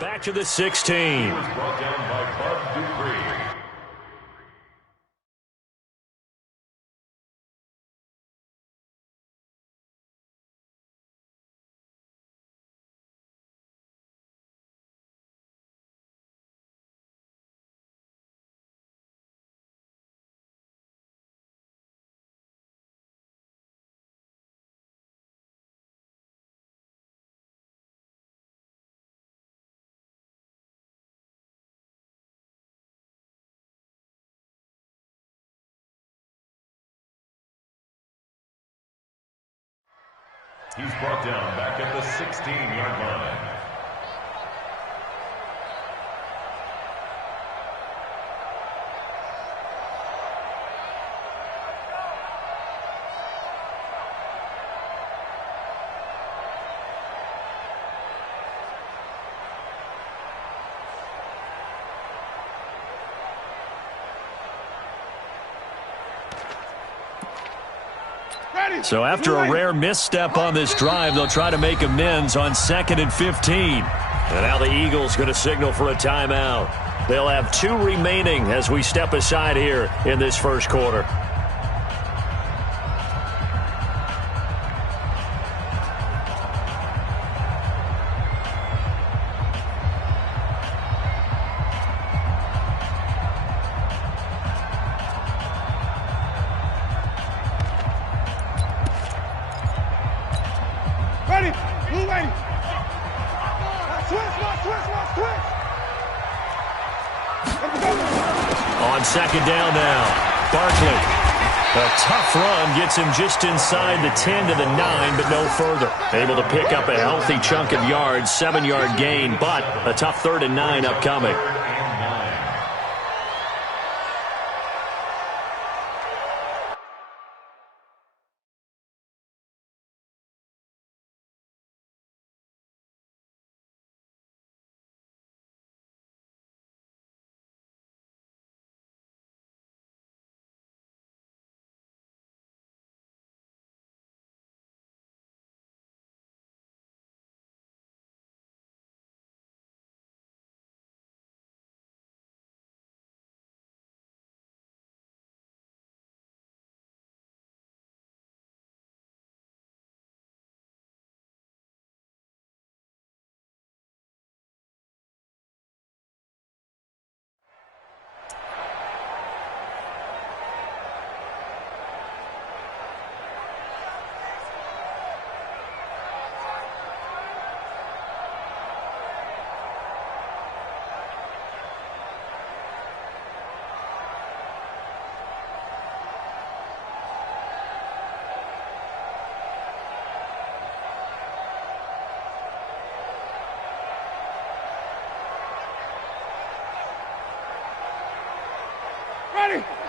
Back to the 16. Brought down by Bob Dupree. He's brought down back at the 16-yard line. So after a rare misstep on this drive, they'll try to make amends on 2nd and 15. And now the Eagles going to signal for a timeout. They'll have 2 remaining as we step aside here in this first quarter. On 2nd down now, Barkley. A tough run gets him just inside the 10 to the 9, but no further. Able to pick up a healthy chunk of yards, 7-yard gain, but a tough 3rd and 9 upcoming.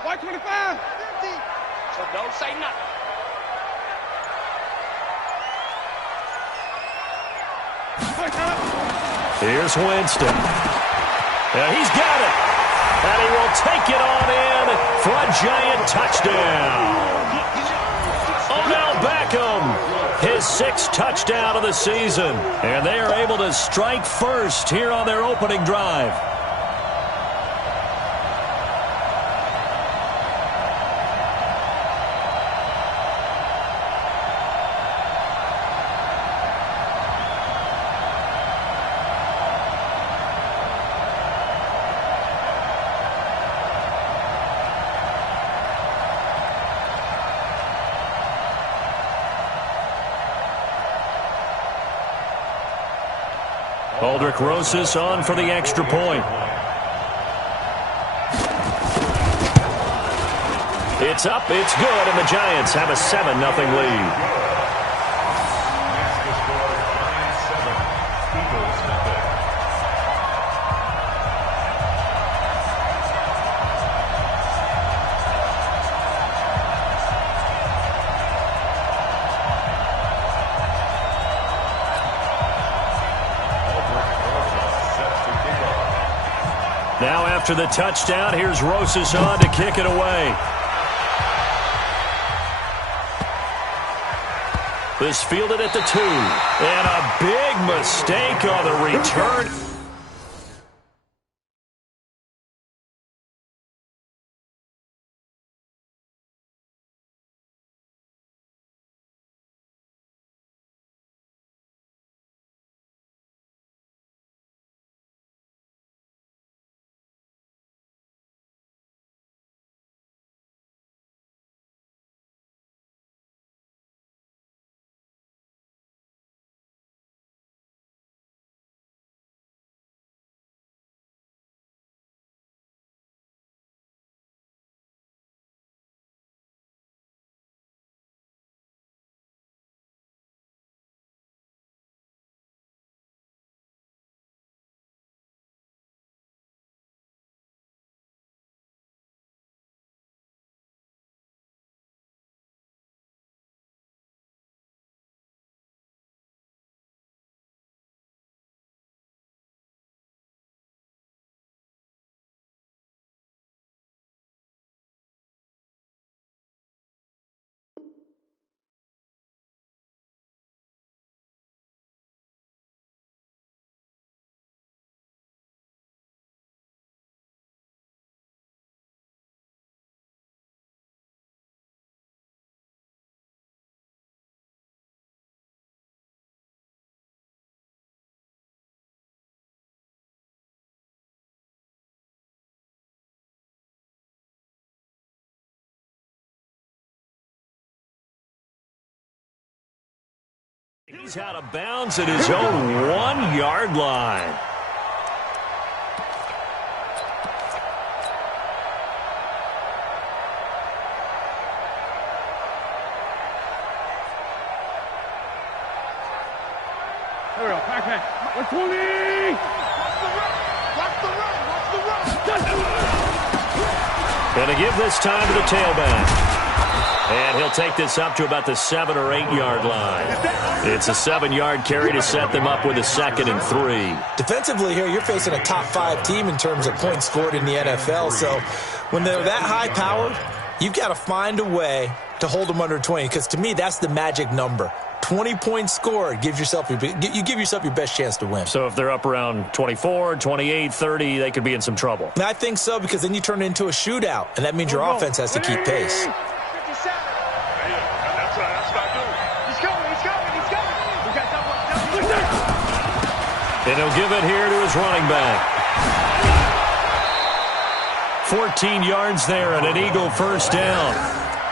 White 25. 50. So don't say nothing. Here's Winston. He's got it. And he will take it on in for a giant touchdown. Odell Beckham, his 6th touchdown of the season. And they are able to strike first here on their opening drive. Aldrich Rosas on for the extra point. It's up, it's good, and the Giants have a 7-0 lead. Now after the touchdown, here's Rosas on to kick it away. This fielded at the 2. And a big mistake on the return. He's out of bounds at his own 1-yard line. There we go. Pack. 120. Watch the run. And to give this time to the tailback. And he'll take this up to about the 7- or 8-yard line. It's a 7-yard carry to set them up with a 2nd and 3. Defensively here, you're facing a top-5 team in terms of points scored in the NFL. So when they're that high-powered, you've got to find a way to hold them under 20. Because to me, that's the magic number. 20 points scored, you give yourself your best chance to win. So if they're up around 24, 28, 30, they could be in some trouble. And I think so, because then you turn it into a shootout, and that means your offense has to keep pace. And he'll give it here to his running back. 14 yards there and an Eagle first down.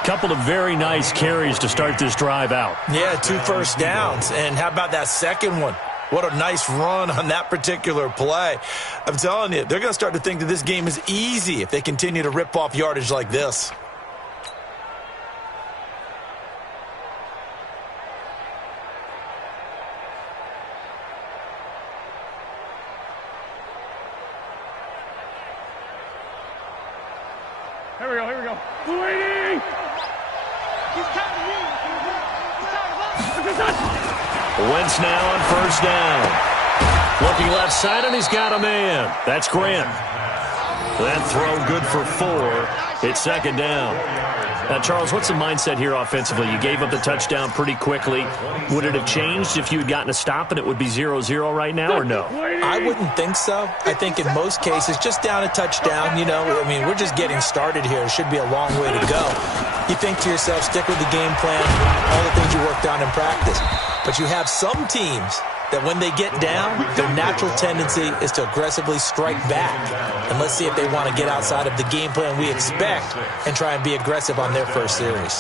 Couple of very nice carries to start this drive out. Yeah, 2 first downs. And how about that second one? What a nice run on that particular play. I'm telling you, they're going to start to think that this game is easy if they continue to rip off yardage like this. Here we go. Waiting! He's counting you. Wentz now on first down. Looking left side, and he's got a man. That's Grant. That throw good for 4. It's 2nd down. Now, Charles, what's the mindset here offensively? You gave up the touchdown pretty quickly. Would it have changed if you had gotten a stop and it would be 0-0 right now, or no? I wouldn't think so. I think in most cases, just down a touchdown, we're just getting started here. It should be a long way to go. You think to yourself, stick with the game plan, all the things you worked on in practice. But you have some teams that when they get down, their natural tendency is to aggressively strike back. And let's see if they want to get outside of the game plan we expect and try and be aggressive on their first series.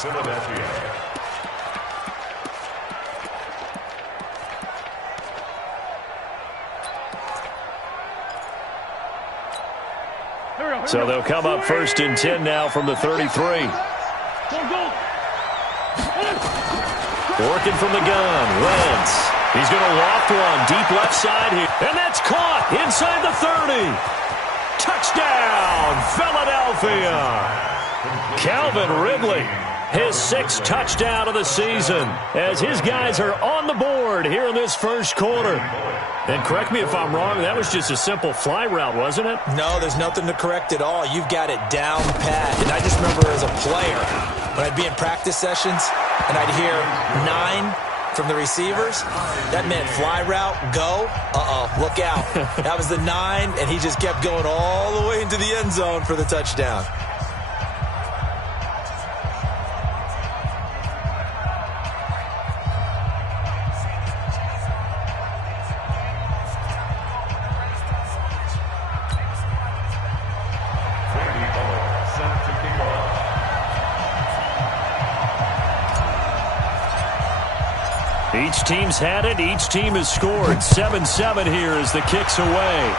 So they'll come up 1st and 10 now from the 33. Working from the gun, Wentz. He's going to loft one deep left side here. And that's caught inside the 30. Touchdown, Philadelphia. Calvin Ridley, his 6th touchdown of the season, as his guys are on the board here in this first quarter. And correct me if I'm wrong, that was just a simple fly route, wasn't it? No, there's nothing to correct at all. You've got it down pat. And I just remember as a player, when I'd be in practice sessions and I'd hear 9, from the receivers. That meant fly route, go, look out. That was the 9, and he just kept going all the way into the end zone for the touchdown. Each team's had it. Each team has scored. 7-7 here as the kick's away.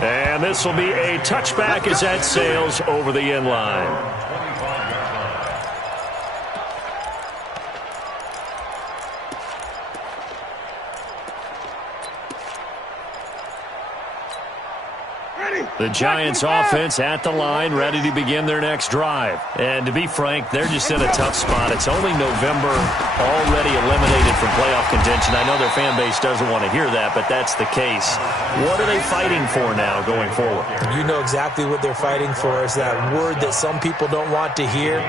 And this will be a touchback as that sails over the end line. The Giants offense at the line, ready to begin their next drive. And to be frank, they're just in a tough spot. It's only November, already eliminated from playoff contention. I know their fan base doesn't want to hear that, but that's the case. What are they fighting for now going forward? You know exactly what they're fighting for. Is that word that some people don't want to hear,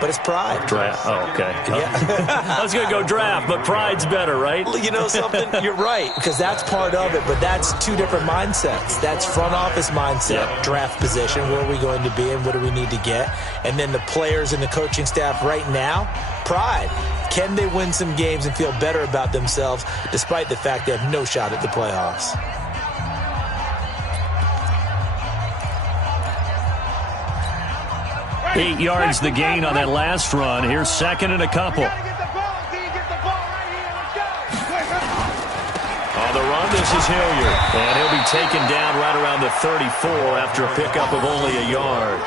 but it's pride. Draft. Oh, okay. Yeah. I was going to go draft, but pride's better, right? Well, you know something? You're right, because that's part of it, but that's two different mindsets. That's front office mindset, draft position, where are we going to be and what do we need to get? And then the players and the coaching staff right now, pride. Can they win some games and feel better about themselves despite the fact they have no shot at the playoffs? Eight yards the gain on that last run. Here's second and a couple. On the run, this is Hilliard. And he'll be taken down right around the 34 after a pickup of only a yard.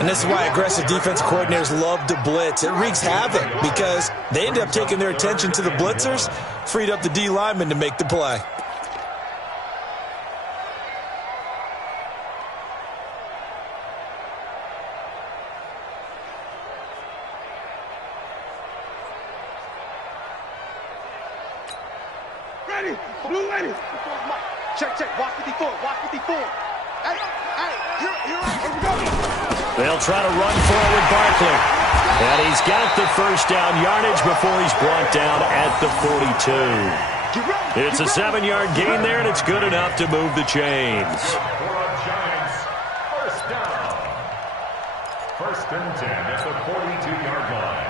And this is why aggressive defense coordinators love to blitz. It wreaks havoc because they end up taking their attention to the blitzers, freed up the D lineman to make the play. Ready, blue ready. Check, watch 54, watch 54. Hey, here we go. They'll try to run forward Barkley. And he's got the first down yardage before he's brought down at the 42. It's a 7-yard gain there, and it's good enough to move the chains. First down. First and 10 at the 42-yard line.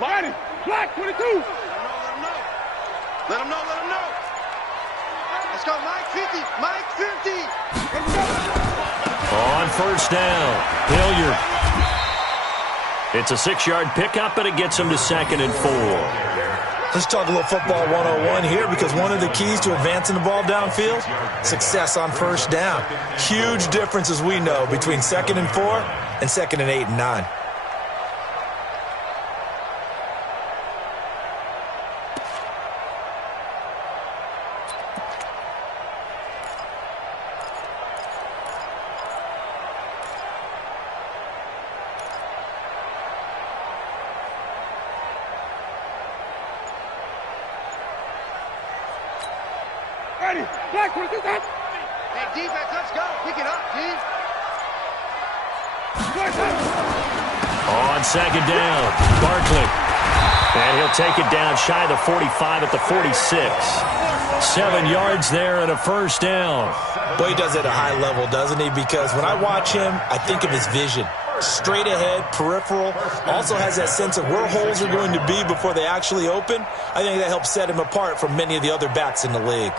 Mighty, black 22. Let him know. Let's go, Mike 50. On first down, Hilliard. It's a 6-yard pickup, but it gets him to second and 4. Let's talk a little football 101 here, because one of the keys to advancing the ball downfield, success on first down. Huge difference, as we know, between second and 4 and second and 8 and 9. Ready, black 22. Hey, defense, let's go. Pick it up, D. On second down, Barkley. And he'll take it down shy of the 45 at the 46. 7 yards there and a first down. Boy, he does it at a high level, doesn't he? Because when I watch him, I think of his vision. Straight ahead, peripheral, also has that sense of where holes are going to be before they actually open. I think that helps set him apart from many of the other backs in the league.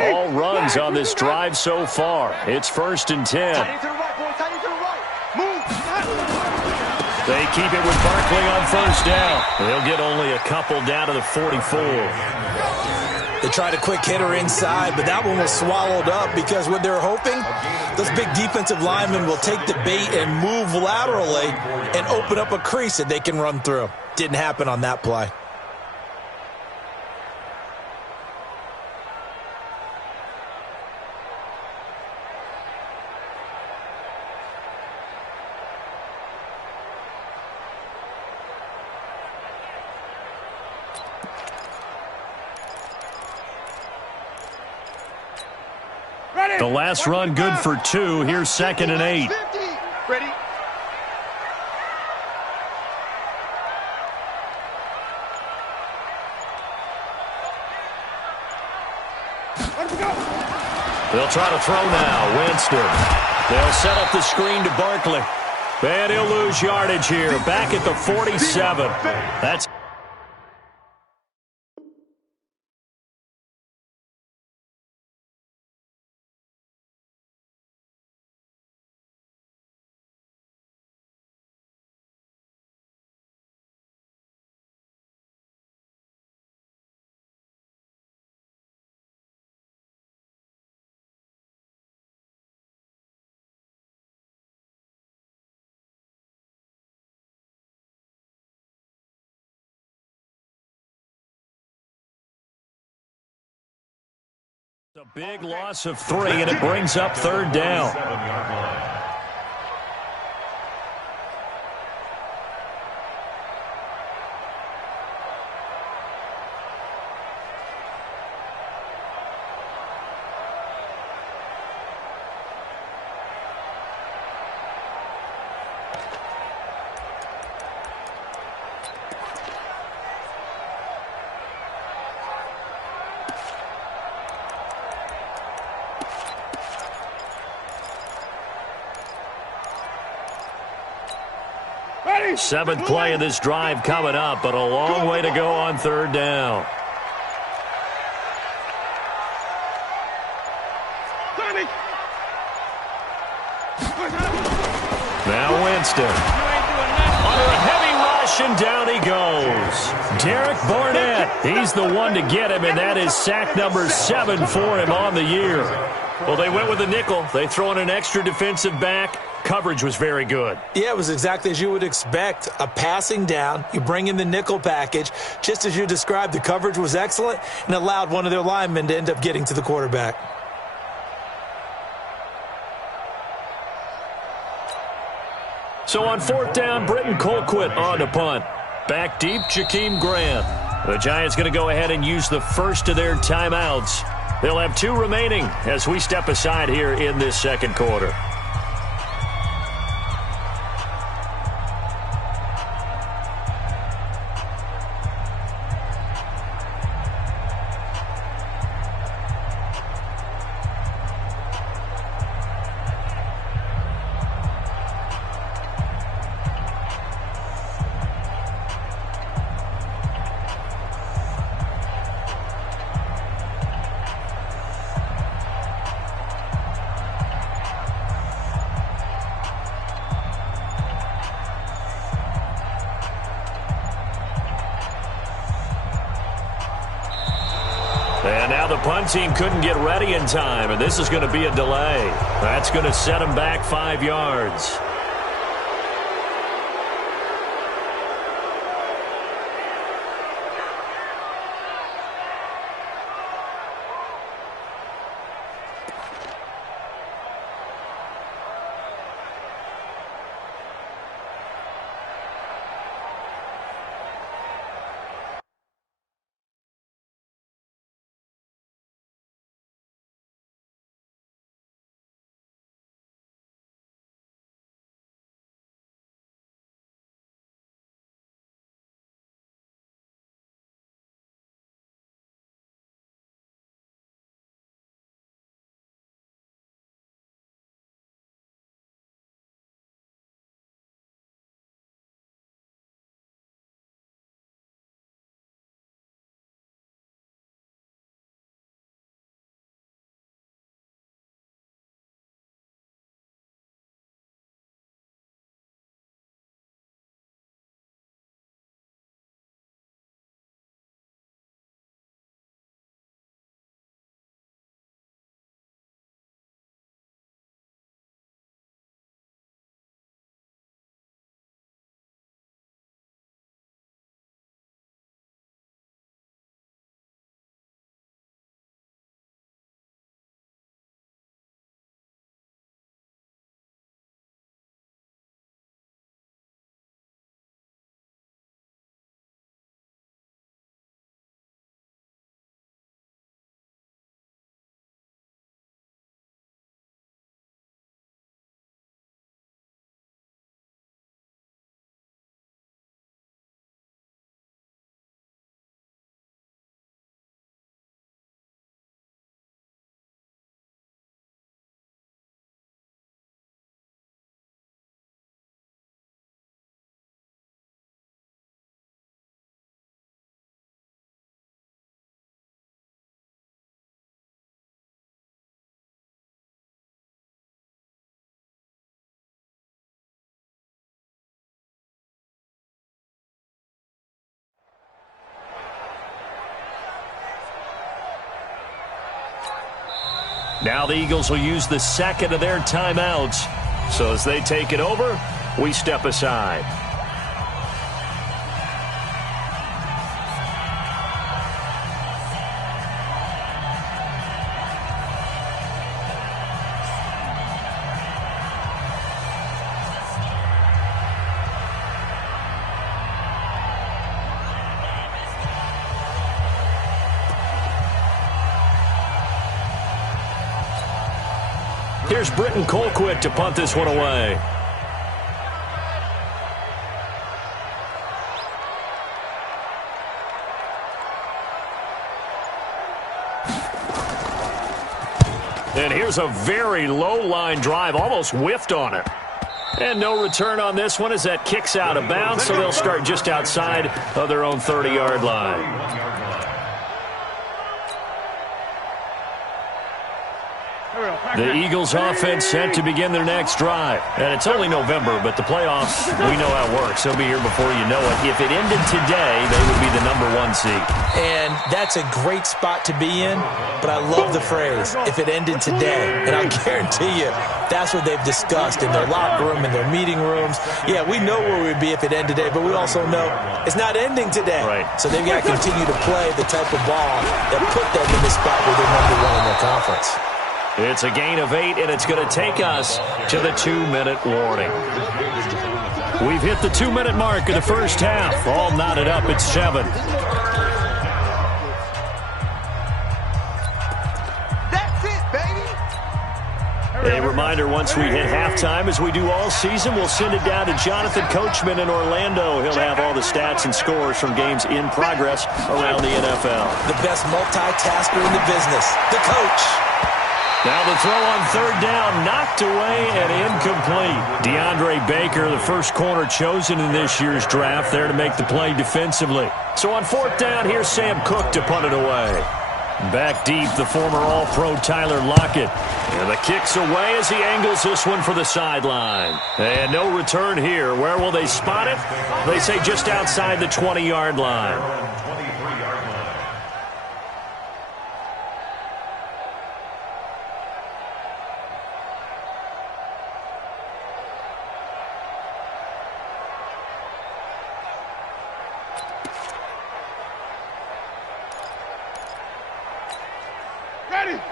All runs on this drive so far. It's first and 10. Tight to the right, boy. Tight to the right. Move. They keep it with Barkley on first down. They'll get only a couple down to the 44. They tried a quick hitter inside, but that one was swallowed up because what they're hoping, those big defensive linemen will take the bait and move laterally and open up a crease that they can run through. Didn't happen on that play. The last run good for 2. Here's 2nd and 8. Ready? They'll try to throw now. Winston. They'll set up the screen to Barkley. And he'll lose yardage here. Back at the 47. That's a big loss of 3, and it brings up 3rd down. 7-yard line. Seventh play of this drive coming up, but a long way to go on 3rd down. Now Winston. Under a heavy rush, and down he goes. Derek Barnett, he's the one to get him, and that is sack number 7 for him on the year. Well, they went with a nickel. They throw in an extra defensive back. Coverage was very good. Yeah, it was exactly as you would expect. A passing down, you bring in the nickel package. Just as you described, the coverage was excellent and allowed one of their linemen to end up getting to the quarterback. So on 4th down, Britton Colquitt on to punt. Back deep, Jakeem Grant. The Giants going to go ahead and use the first of their timeouts. They'll have 2 remaining as we step aside here in this 2nd quarter. And now the punt team couldn't get ready in time, and this is going to be a delay. That's going to set them back 5 yards. Now the Eagles will use the second of their timeouts. So as they take it over, we step aside. Here's Britton Colquitt to punt this one away. And here's a very low line drive, almost whiffed on it. And no return on this one as that kicks out of bounds, so they'll start just outside of their own 30-yard line. The Eagles offense set to begin their next drive. And it's only November, but the playoffs, we know how it works. They'll be here before you know it. If it ended today, they would be the #1 seed. And that's a great spot to be in, but I love the phrase, if it ended today. And I guarantee you, that's what they've discussed in their locker room, in their meeting rooms. Yeah, we know where we'd be if it ended today, but we also know it's not ending today. Right. So they've got to continue to play the type of ball that put them in the spot where they're #1 in their conference. It's a gain of 8, and it's going to take us to the 2-minute warning. We've hit the 2-minute mark of the first half. All knotted up at 7. That's it, baby. A reminder, once we hit halftime, as we do all season, we'll send it down to Jonathan Coachman in Orlando. He'll have all the stats and scores from games in progress around the NFL. The best multitasker in the business, the coach. Now the throw on third down, knocked away and incomplete. DeAndre Baker, the first corner chosen in this year's draft, there to make the play defensively. So on fourth down, here's Sam Cook to punt it away. Back deep, the former All-Pro Tyler Lockett. And the kick's away as he angles this one for the sideline. And no return here. Where will they spot it? They say just outside the 20-yard line.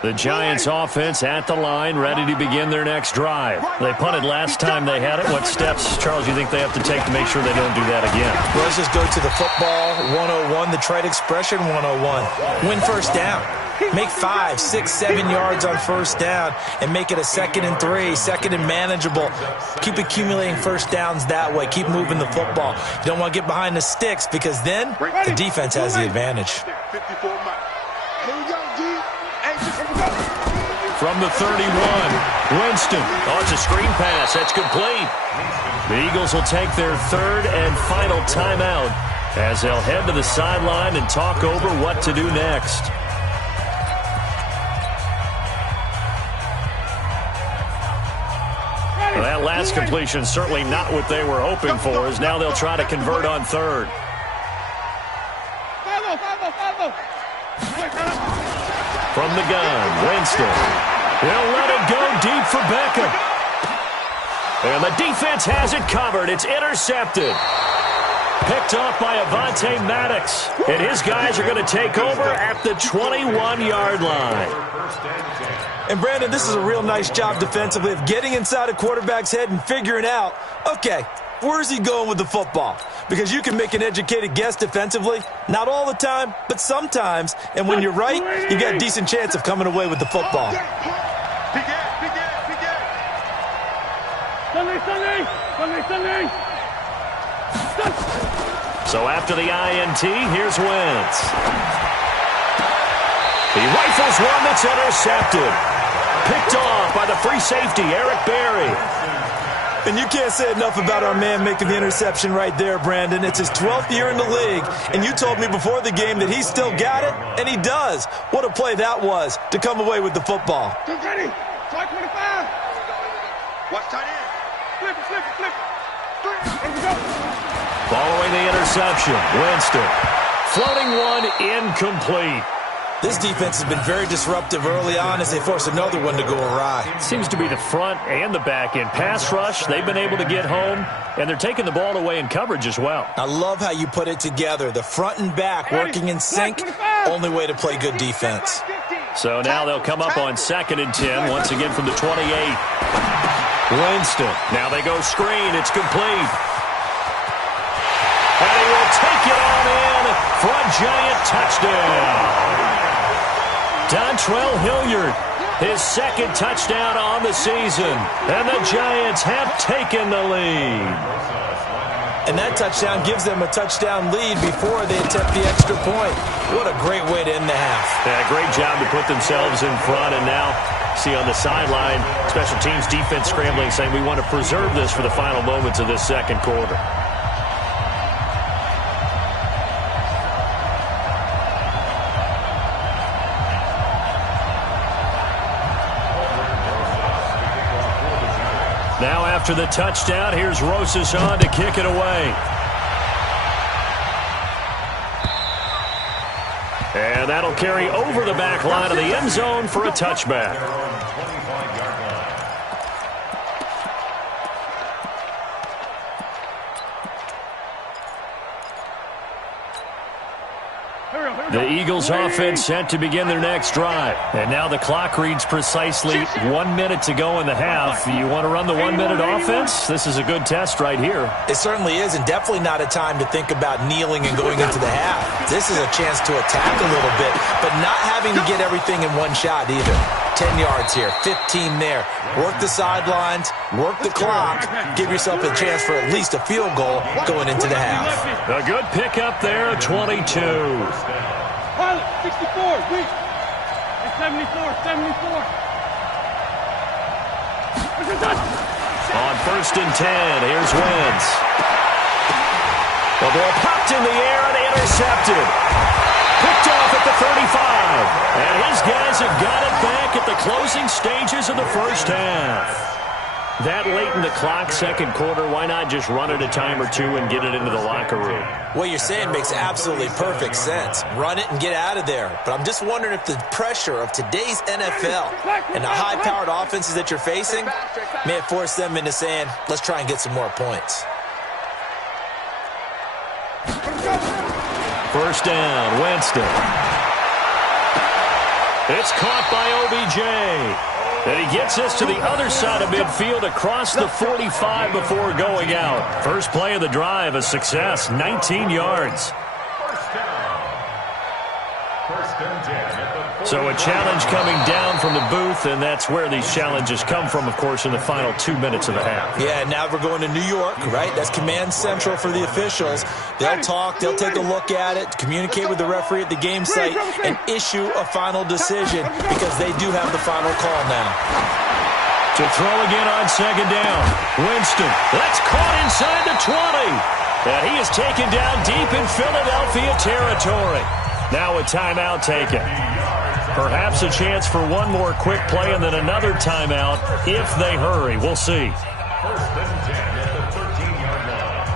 The Giants offense at the line, ready to begin their next drive. They punted last time they had it. What steps, Charles, you think they have to take to make sure they don't do that again? Well, let's just go to the football 101, the trade expression 101. Win first down. Make 5, 6, 7 yards on first down and make it a 2nd and 3, 2nd and manageable. Keep accumulating first downs that way. Keep moving the football. You don't want to get behind the sticks because then the defense has the advantage. 54 miles. Here we go, G. From the 31, Winston. Oh, it's a screen pass. That's complete. The Eagles will take their third and final timeout as they'll head to the sideline and talk over what to do next. Well, that last completion certainly not what they were hoping for, as now they'll try to convert on third. From the gun, Winston. He'll let it go deep for Beckham. And the defense has it covered. It's intercepted. Picked off by Avonte Maddox. And his guys are going to take over at the 21-yard line. And, Brandon, this is a real nice job defensively of getting inside a quarterback's head and figuring out, okay, where's he going with the football? Because you can make an educated guess defensively. Not all the time, but sometimes. And when you're right, you got a decent chance of coming away with the football. So after the INT, here's Wentz. He rifles one that's intercepted. Picked off by the free safety, Eric Berry. And you can't say enough about our man making the interception right there, Brandon. It's his 12th year in the league, and you told me before the game that he still got it, and he does. What a play that was to come away with the football. Get ready. Try 25. Watch tight end. Flip it, flip it, flip it. Here we go. Following the interception, Winston. Floating one incomplete. This defense has been very disruptive early on as they force another one to go awry. Seems to be the front and the back end. Pass rush, they've been able to get home, and they're taking the ball away in coverage as well. I love how you put it together. The front and back working in sync, only way to play good defense. So now they'll come up on 2nd and 10, once again from the 28. Winston, now they go screen, it's complete. And he will take it on in for a Giant touchdown. Dontrell Hilliard, his 2nd touchdown on the season. And the Giants have taken the lead. And that touchdown gives them a touchdown lead before they attempt the extra point. What a great way to end the half. Yeah, great job to put themselves in front. And now, see on the sideline, special teams defense scrambling, saying we want to preserve this for the final moments of this 2nd quarter. Now after the touchdown, here's Rosas on to kick it away. And that'll carry over the back line of the end zone for a touchback. The Eagles offense set to begin their next drive. And now the clock reads precisely 1 minute to go in the half. You want to run the 1 minute offense? This is a good test right here. It certainly is, and definitely not a time to think about kneeling and going into the half. This is a chance to attack a little bit, but not having to get everything in one shot either. 10 yards here, 15 there. Work the sidelines, work the clock, give yourself a chance for at least a field goal going into the half. A good pickup there, 22. 64, wait. 74, 74. On 1st and 10, here's Wentz. The ball popped in the air and intercepted. Picked off at the 35. And his guys have got it back at the closing stages of the first half. That late in the clock, 2nd quarter, why not just run it a time or two and get it into the locker room? What you're saying makes absolutely perfect sense. Run it and get out of there. But I'm just wondering if the pressure of today's NFL and the high-powered offenses that you're facing may have forced them into saying, let's try and get some more points. 1st down, Winston. It's caught by OBJ. And he gets this to the other side of midfield across the 45 before going out. First play of the drive, a success, 19 yards. So a challenge coming down from the booth, and that's where these challenges come from, of course, in the final 2 minutes of the half. Yeah, now we're going to New York, right? That's command central for the officials. They'll talk, they'll take a look at it, communicate with the referee at the game site, and issue a final decision because they do have the final call now. To throw again on 2nd down. Winston, that's caught inside the 20. And he is taken down deep in Philadelphia territory. Now a timeout taken. Perhaps a chance for one more quick play and then another timeout if they hurry. We'll see. 1st and 10 at the 13-yard line.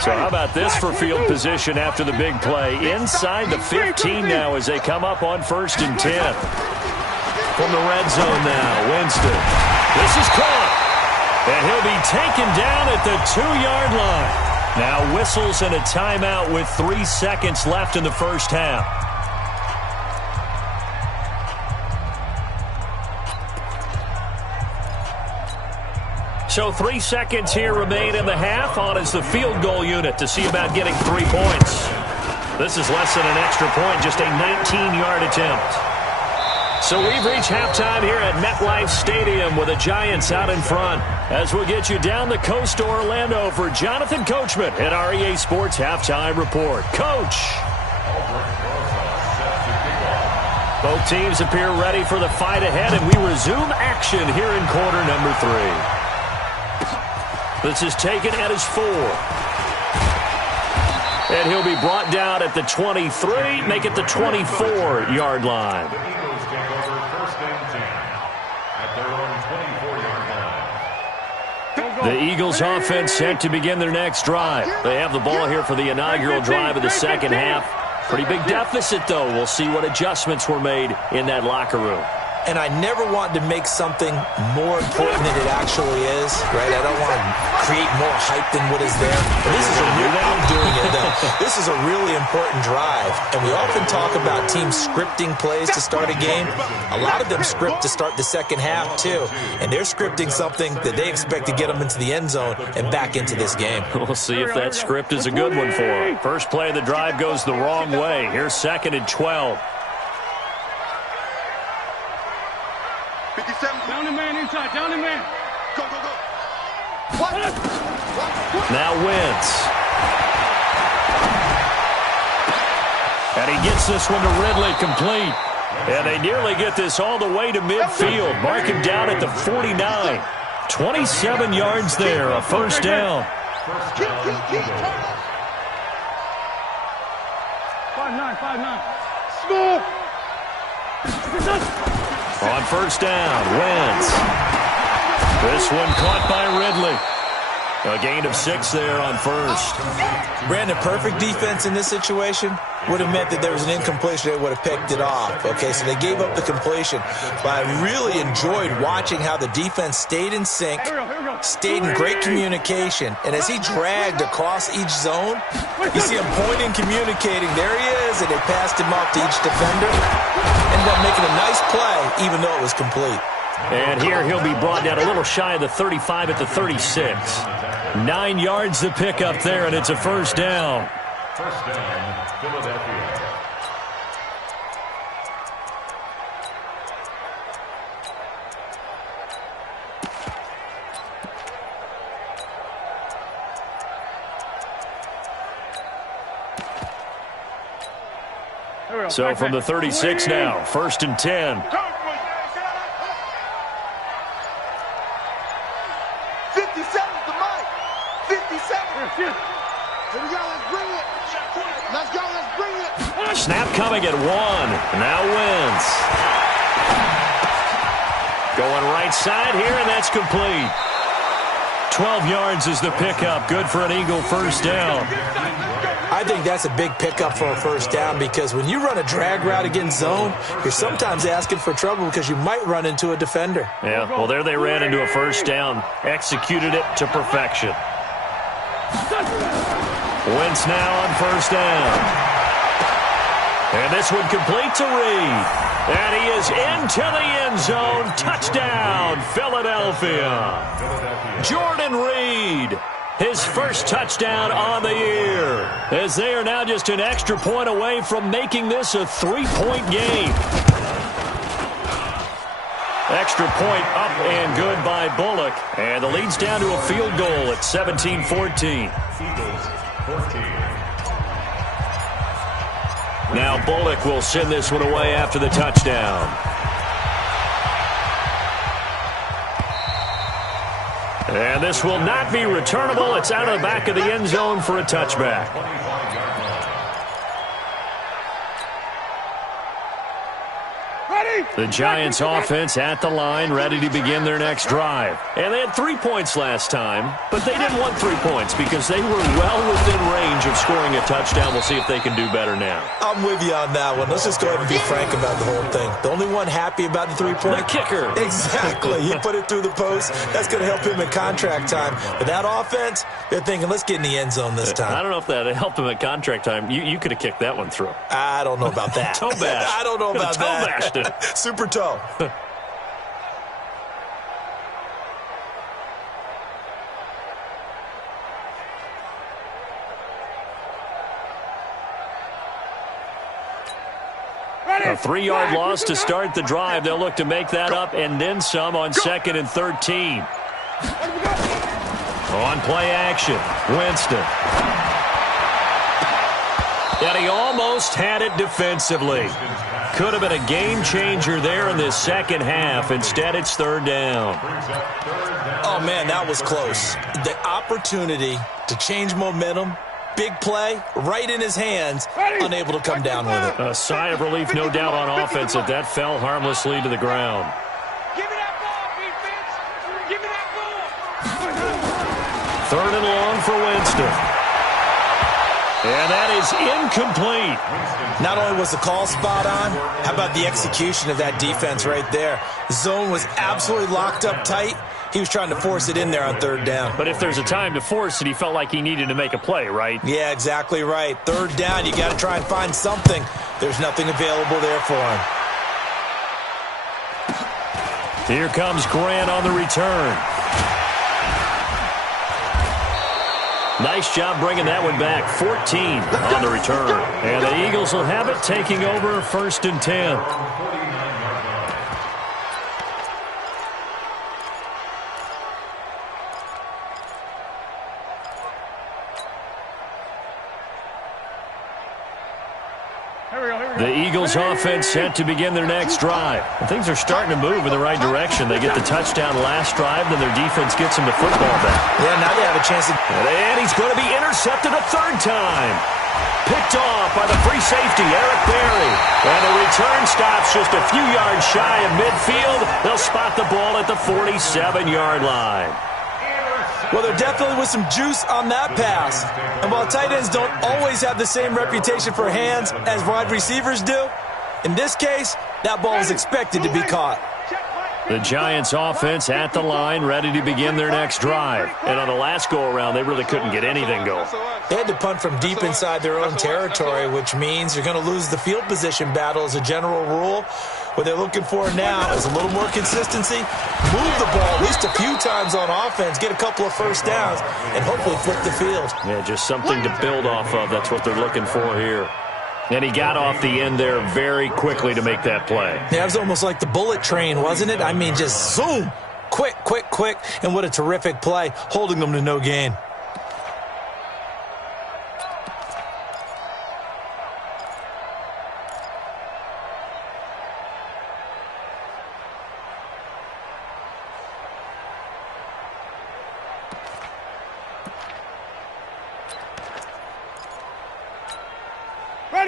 So how about this for field position after the big play? Inside the 15 now as they come up on 1st and 10. From the red zone now, Winston. This is caught. And he'll be taken down at the 2-yard line. Now whistles and a timeout with 3 seconds left in the first half. So 3 seconds here remain in the half. On is the field goal unit to see about getting 3 points. This is less than an extra point, just a 19-yard attempt. So we've reached halftime here at MetLife Stadium with the Giants out in front. As we'll get you down the coast to Orlando for Jonathan Coachman at our EA Sports Halftime Report. Coach. Both teams appear ready for the fight ahead, and we resume action here in quarter number 3. This is taken at his 4. And he'll be brought down at the 23, make it the 24-yard line. The Eagles offense set to begin their next drive. They have the ball here for the inaugural drive of the second half. Pretty big deficit, though. We'll see what adjustments were made in that locker room. And I never want to make something more important than it actually is, right? I don't want to create more hype than what is there. But this is I'm doing it, though. This is a really important drive. And we often talk about teams scripting plays to start a game. A lot of them script to start the second half, too. And they're scripting something that they expect to get them into the end zone and back into this game. We'll see if that script is a good one for them. First play of the drive goes the wrong way. Here's 2nd and 12. 57. Down the man inside. Down the man. Go, go, go. What? Now Wentz. And he gets this one to Ridley complete. And they nearly get this all the way to midfield. Mark him down at the 49. 27 yards there, a first down. 5-9. Small. On first down, Wentz. This one caught by Ridley. A gain of 6 there on first. Brandon, perfect defense in this situation would have meant that there was an incompletion. They would have picked it off. Okay, so they gave up the completion. But I really enjoyed watching how the defense stayed in sync, stayed in great communication. And as he dragged across each zone, you see him pointing, communicating. There he is, and they passed him off to each defender. Ended up making a nice play, even though it was complete. And here he'll be brought down a little shy of the 35 at the 36. 9 yards to pick up there, and it's a first down. First down, Philadelphia. So from the 36 now, 1st and 10. 57's the mic. 57. Here we go. Let's bring it. Let's go. Let's bring it. Snap coming at 1. Now Wentz. Going right side here, and that's complete. 12 yards is the pickup. Good for an Eagle first down. I think that's a big pickup for a first down because when you run a drag route against zone, you're sometimes asking for trouble because you might run into a defender. Yeah, well, there they ran into a first down. Executed it to perfection. Wentz now on first down. And this one complete to Reed. And he is into the end zone. Touchdown, Philadelphia. Jordan Reed. His first touchdown on the year, as they are now just an extra point away from making this a 3-point game. Extra point up and good by Bullock, and the lead's down to a field goal at 17-14. Now Bullock will send this one away after the touchdown. And this will not be returnable. It's out of the back of the end zone for a touchback. The Giants offense at the line, ready to begin their next drive. And they had 3 points last time, but they didn't want 3 points because they were well within range of scoring a touchdown. We'll see if they can do better now. I'm with you on that one. Let's just go ahead and be frank about the whole thing. The only one happy about the 3-point? The kicker. Exactly. He put it through the post. That's going to help him in contract time. But that offense, they're thinking, let's get in the end zone this time. I don't know if that helped him at contract time. You could have kicked that one through. I don't know about that. Toe bash. I don't know about toe that. Bashed it. Super toe. A 3-yard loss to start the drive. They'll look to make that up and then some on 2nd and 13. On play action, Winston. And he almost had it defensively. Could have been a game changer there in this second half. Instead, it's 3rd down. Oh, man, that was close. The opportunity to change momentum, big play, right in his hands, unable to come down with it. A sigh of relief, no doubt, on offense that that fell harmlessly to the ground. Give me that ball, defense. Give me that ball. 3rd and long for Winston. And that is incomplete. Not only was the call spot on, how about the execution of that defense right there? The zone was absolutely locked up tight. He was trying to force it in there on 3rd down. But if there's a time to force it, he felt like he needed to make a play, right? Yeah, exactly right. 3rd down, you got to try and find something. There's nothing available there for him. Here comes Grant on the return. Nice job bringing that one back. 14 on the return. And the Eagles will have it, taking over 1st and 10. The Eagles offense set to begin their next drive. And things are starting to move in the right direction. They get the touchdown last drive, then their defense gets them the football back. Yeah, now they have a chance to... And he's going to be intercepted a 3rd time. Picked off by the free safety, Eric Berry. And the return stops just a few yards shy of midfield. They'll spot the ball at the 47-yard line. Well, there definitely was some juice on that pass. And while tight ends don't always have the same reputation for hands as wide receivers do, in this case, that ball was expected to be caught. The Giants offense at the line, ready to begin their next drive. And on the last go-around, they really couldn't get anything going. They had to punt from deep inside their own territory, which means you're going to lose the field position battle as a general rule. What they're looking for now is a little more consistency, move the ball at least a few times on offense, get a couple of 1st downs, and hopefully flip the field. Yeah, just something to build off of. That's what they're looking for here. And he got off the end there very quickly to make that play. Yeah, it was almost like the bullet train, wasn't it? I mean, just zoom, quick, quick, quick, and what a terrific play, holding them to no gain.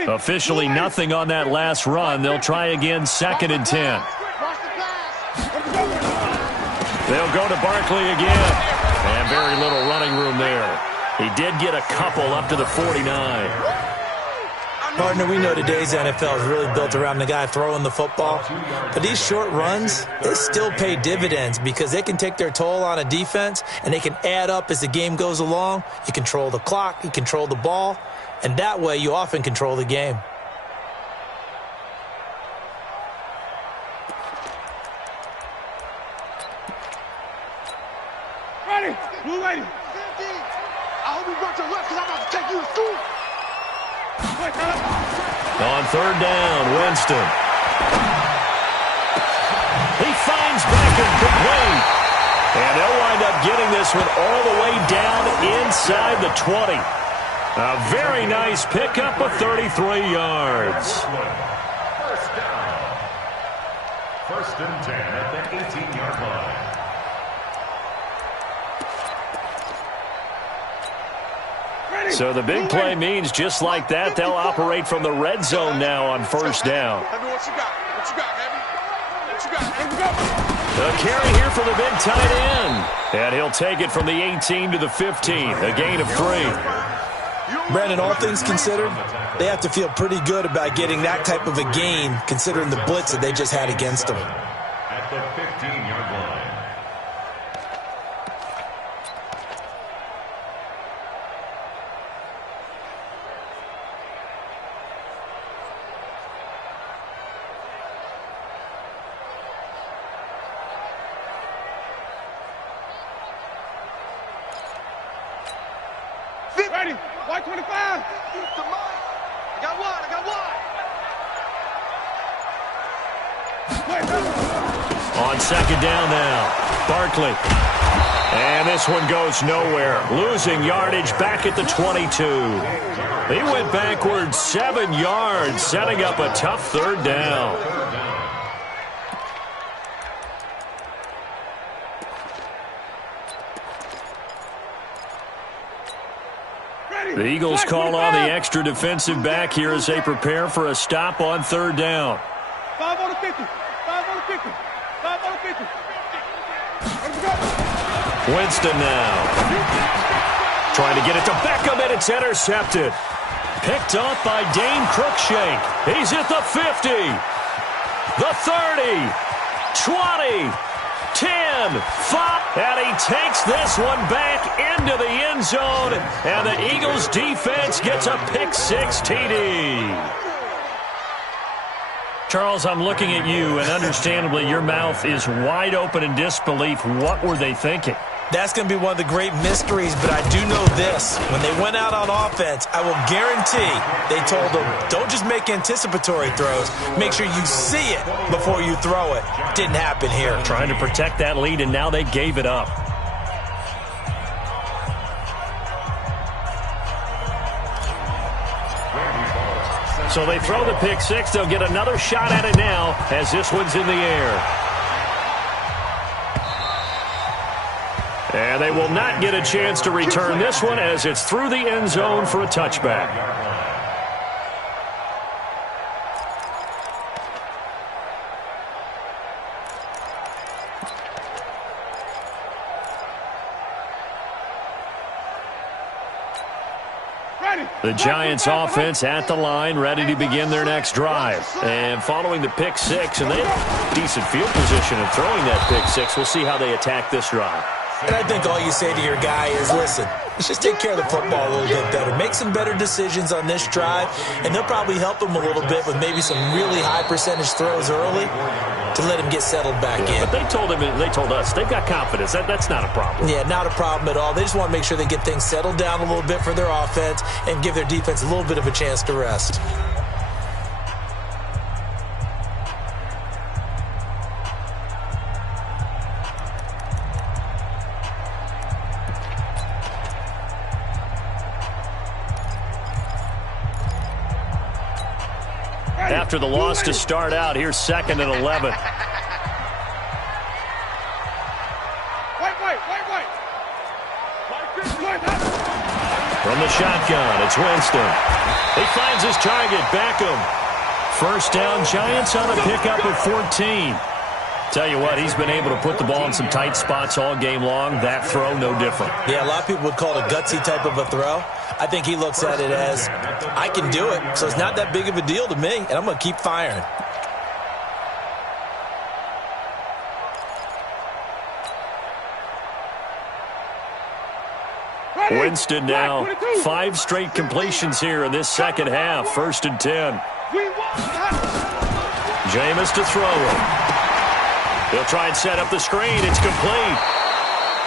Officially nothing on that last run. They'll try again, 2nd and 10. They'll go to Barkley again. And very little running room there. He did get a couple up to the 49. Partner, we know today's NFL is really built around the guy throwing the football. But these short runs, they still pay dividends because they can take their toll on a defense and they can add up as the game goes along. You control the clock, you control the ball, and that way you often control the game. Ready, blue lady. 15. I hope you brought your left because I'm about to take you to school. On 3rd down, Winston. He finds Beckham complete. And they'll wind up getting this one all the way down inside the 20. A very nice pickup of 33 yards. 1st down. 1st and 10 at the 18-yard line. So the big play means just like that, they'll operate from the red zone now on 1st down. What you got? What you got, Heavy? What you got? Here we go. A carry here for the big tight end. And he'll take it from the 18 to the 15, a gain of 3. Brandon, all things considered, they have to feel pretty good about getting that type of a gain considering the blitz that they just had against them. At the 15-yard line. Ready, white 25. I got one, I got one. On 2nd down now, Barkley. And this one goes nowhere. Losing yardage back at the 22. He went backwards 7 yards, setting up a tough 3rd down. The Eagles call on the extra defensive back here as they prepare for a stop on 3rd down. 5 on the 50. 5 on the 50. 5 on the 50. Winston now. trying to get it to Beckham, and it's intercepted. Picked off by Dane Cruikshank. He's at the 50, the 30, 20, 10, 5, and he takes this one back into the end zone, and the Eagles defense gets a pick-6 TD. Charles, I'm looking at you, and understandably your mouth is wide open in disbelief. What were they thinking? That's going to be one of the great mysteries, but I do know this. When they went out on offense, I will guarantee they told them, don't just make anticipatory throws. Make sure you see it before you throw it. Didn't happen here. Trying to protect that lead, and now they gave it up. So they throw the pick-6. They'll get another shot at it now as this one's in the air. And they will not get a chance to return this one as it's through the end zone for a touchback. The Giants offense at the line, ready to begin their next drive. And following the pick-6, and they have decent field position in throwing that pick-6. We'll see how they attack this drive. And I think all you say to your guy is, listen, let's just take care of the football a little bit better. Make some better decisions on this drive, and they'll probably help him a little bit with maybe some really high-percentage throws early to let him get settled back in. But they told us, they've got confidence. That's not a problem. Yeah, not a problem at all. They just want to make sure they get things settled down a little bit for their offense and give their defense a little bit of a chance to rest. After the loss to start out, here's 2nd and 11. From the shotgun, it's Winston. He finds his target, Beckham. First down, Giants on a pickup of 14. Tell you what, he's been able to put the ball in some tight spots all game long. That throw, no different. Yeah, a lot of people would call it a gutsy type of a throw. I think he looks at it as, I can do it, so it's not that big of a deal to me, and I'm going to keep firing. Winston now, 5 straight completions here in this second half. 1st and 10. Jameis to throw it. He'll try and set up the screen. It's complete.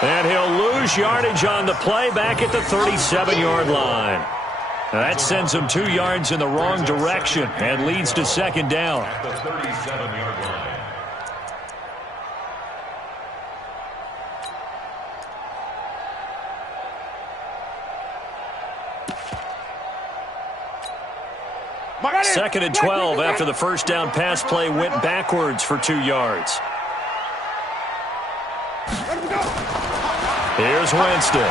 And he'll lose yardage on the play back at the 37-yard line. Now that sends him 2 yards in the wrong direction and leads to 2nd down. At the 37-yard line. Second and 12 after the first down pass play went backwards for 2 yards. Here's Winston.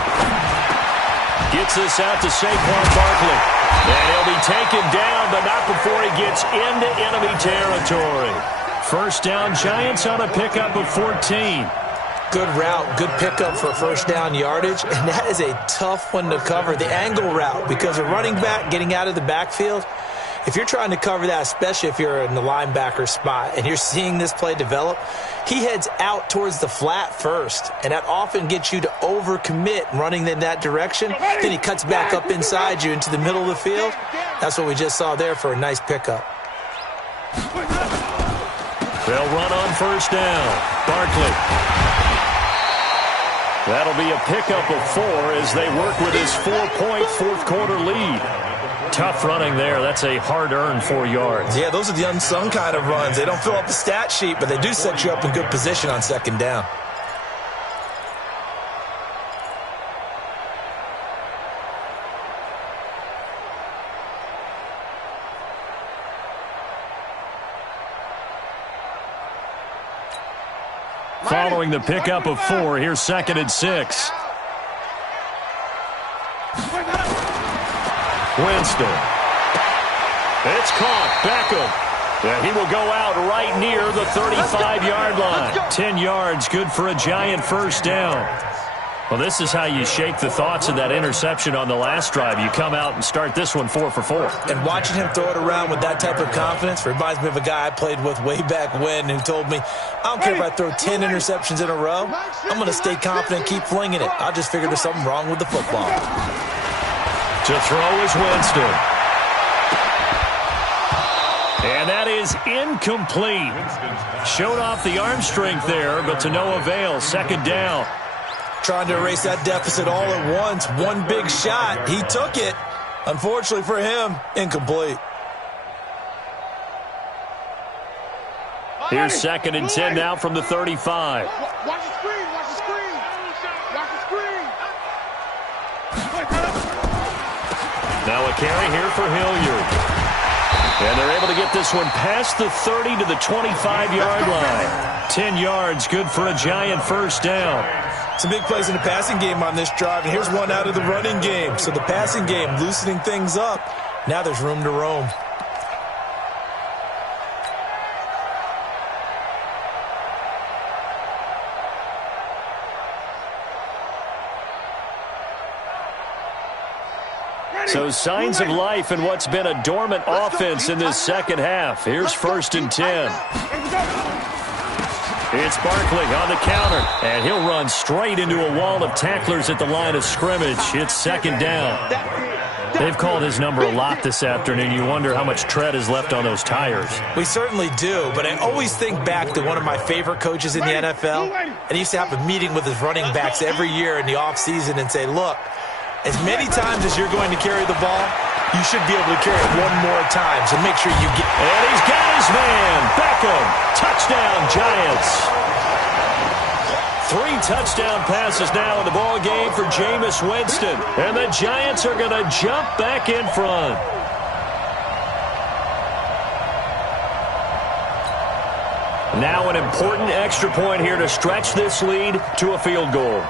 Gets this out to Saquon Barkley. And he'll be taken down, but not before he gets into enemy territory. First down, Giants on a pickup of 14. Good route, good pickup for first down yardage, and that is a tough one to cover, the angle route, because a running back getting out of the backfield, if you're trying to cover that, especially if you're in the linebacker spot and you're seeing this play develop, he heads out towards the flat first, and that often gets you to overcommit running in that direction. Then he cuts back up inside you into the middle of the field. That's what we just saw there for a nice pickup. They'll run on first down. Barkley. That'll be a pickup of 4 as they work with his 4-point fourth-quarter lead. Tough running there. That's a hard-earned 4 yards. Yeah, those are the unsung kind of runs. They don't fill up the stat sheet, but they do set you up in good position on second down. Following the pickup of 4, here's 2nd and 6. Winston. It's caught. Beckham. Yeah, he will go out right near the 35-yard line. 10 yards, good for a Giant first down. Well, this is how you shake the thoughts of that interception on the last drive. You come out and start this one 4 for 4. And watching him throw it around with that type of confidence reminds me of a guy I played with way back when who told me, I don't care if I throw 10 interceptions in a row. I'm going to stay confident, keep flinging it. I just figured there's something wrong with the football. To throw is Winston. And that is incomplete. Showed off the arm strength there, but to no avail. Second down. Trying to erase that deficit all at once. One big shot. He took it. Unfortunately for him, incomplete. Here's 2nd and 10 now from the 35. Watch the screen. Watch the screen. Watch the screen. Now a carry here for Hilliard. And they're able to get this one past the 30 to the 25-yard line. 10 yards, good for a Giant first down. Some big plays in the passing game on this drive, and here's one out of the running game. So the passing game loosening things up. Now there's room to roam. So signs of life in what's been a dormant offense in this second half. Here's 1st and 10. It's Barkley on the counter, and he'll run straight into a wall of tacklers at the line of scrimmage. It's 2nd down. They've called his number a lot this afternoon. You wonder how much tread is left on those tires. We certainly do, but I always think back to one of my favorite coaches in the NFL, and he used to have a meeting with his running backs every year in the offseason and say, look, as many times as you're going to carry the ball, you should be able to carry it one more time, so make sure you get... And he's got his man, Beckham. Touchdown, Giants. 3 touchdown passes now in the ball game for Jameis Winston. And the Giants are going to jump back in front. Now an important extra point here to stretch this lead to a field goal.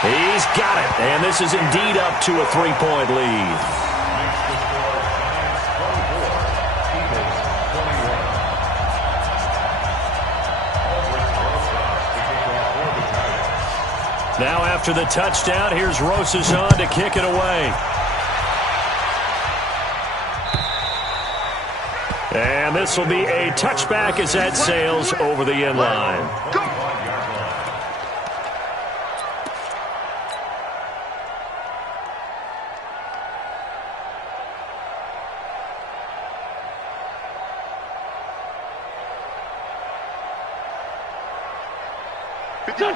He's got it, and this is indeed up to a 3-point lead. Now after the touchdown, here's Rosas on to kick it away. And this will be a touchback as that sails over the end line.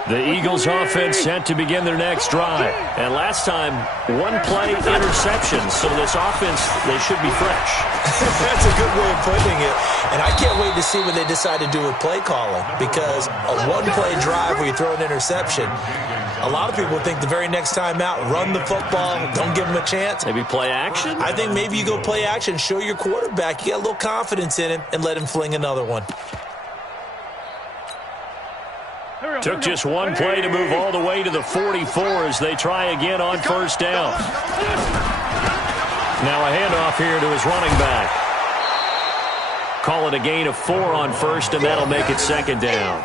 The Eagles offense set to begin their next drive. And last time, 1-play interception. So this offense, they should be fresh. That's a good way of putting it. And I can't wait to see what they decide to do with play calling. Because a 1-play drive where you throw an interception, a lot of people think the very next time out, run the football, don't give them a chance. Maybe play action? I think maybe you go play action, show your quarterback you got a little confidence in him, and let him fling another one. Took just 1 play to move all the way to the 44 as they try again on first down. Now a handoff here to his running back. Call it a gain of 4 on first, and that'll make it 2nd down.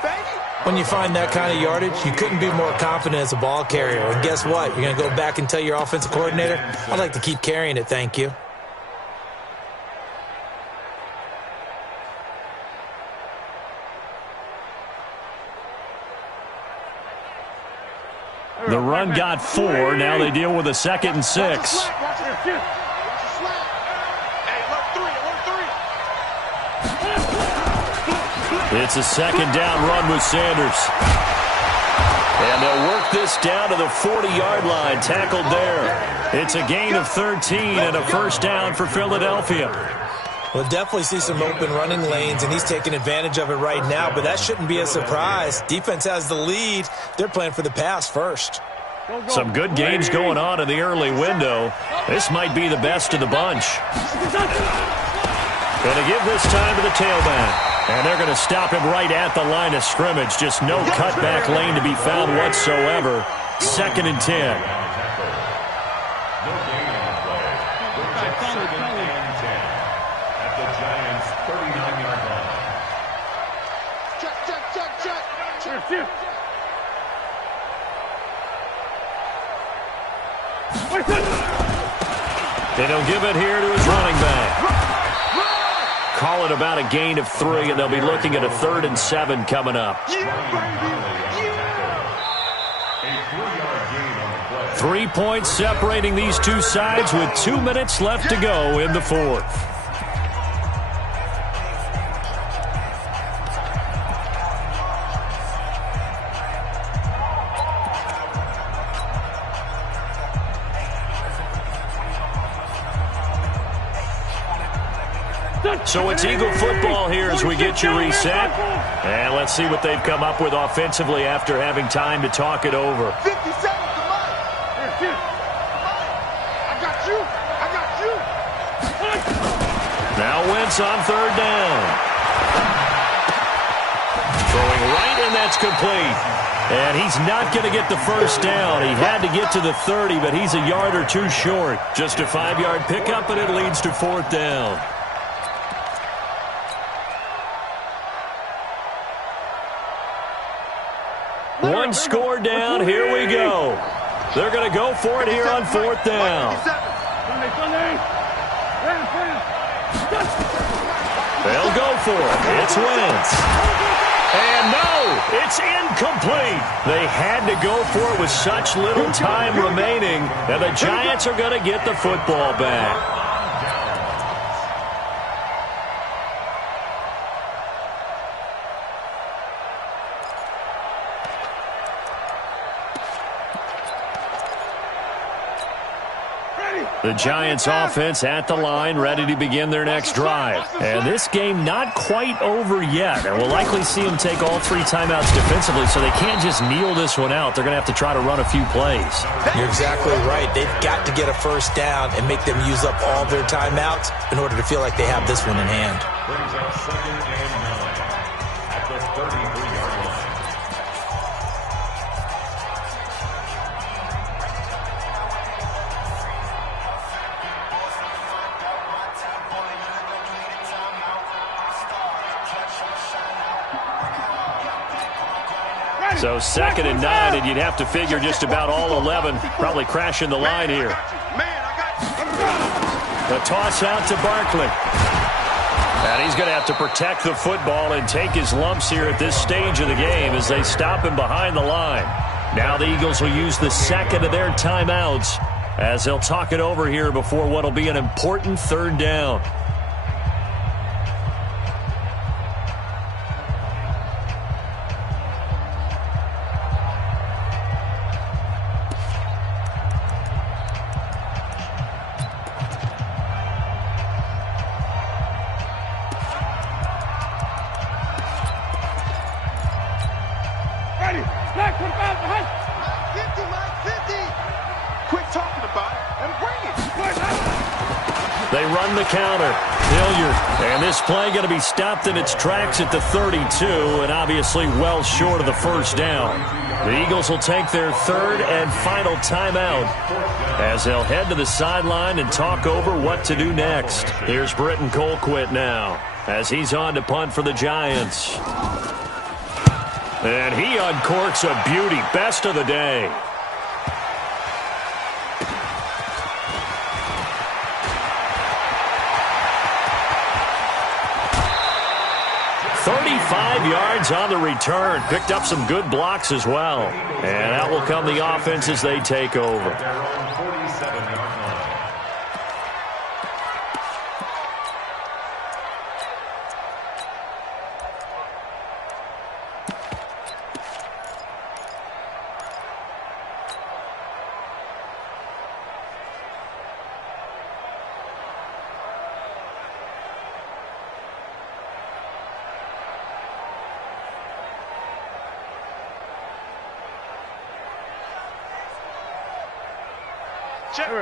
When you find that kind of yardage, you couldn't be more confident as a ball carrier. And guess what? You're going to go back and tell your offensive coordinator, I'd like to keep carrying it, thank you. The run got 4. Now they deal with a 2nd and 6. It's a 2nd down run with Sanders. And they'll work this down to the 40-yard line. Tackled there. It's a gain of 13 and a first down for Philadelphia. We'll definitely see some open running lanes, and he's taking advantage of it right now, but that shouldn't be a surprise. Defense has the lead. They're playing for the pass first. Some good games going on in the early window. This might be the best of the bunch. Going to give this time to the tailback. And they're going to stop him right at the line of scrimmage. Just no cutback lane to be found whatsoever. 2nd and 10. And he'll give it here to his running back. Call it about a gain of 3, and they'll be looking at a 3rd and 7 coming up. 3 points separating these two sides with 2 minutes left to go in the 4th. So it's Eagle football here as we get you reset. And let's see what they've come up with offensively after having time to talk it over. 50 seconds to Mike. I got you. I got you. Now Wentz on 3rd down. Throwing right, and that's complete. And he's not going to get the first down. He had to get to the 30, but he's a yard or 2 short. Just a 5-yard pickup, and it leads to 4th down. One score down. Here we go. They're going to go for it here on 4th down. They'll go for it. It's Wentz. And no, it's incomplete. They had to go for it with such little time remaining, and the Giants are going to get the football back. The Giants offense at the line, ready to begin their next drive. And this game not quite over yet. And we'll likely see them take all 3 timeouts defensively, so they can't just kneel this one out. They're going to have to try to run a few plays. You're exactly right. They've got to get a first down and make them use up all their timeouts in order to feel like they have this one in hand. Brings up 2nd and 9 at the 33-yard line. So 2nd and 9, and you'd have to figure just about all 11 probably crashing the line here. The toss out to Barkley. And he's going to have to protect the football and take his lumps here at this stage of the game as they stop him behind the line. Now the Eagles will use the 2nd of their timeouts as they'll talk it over here before what will be an important 3rd down. They run the counter. Hilliard. And this play going to be stopped in its tracks at the 32, and obviously well short of the first down. The Eagles will take their 3rd and final timeout as they'll head to the sideline and talk over what to do next. Here's Britton Colquitt now as he's on to punt for the Giants. And he uncorks a beauty. Best of the day. Yards on the return. Picked up some good blocks as well. And out will come the offense as they take over.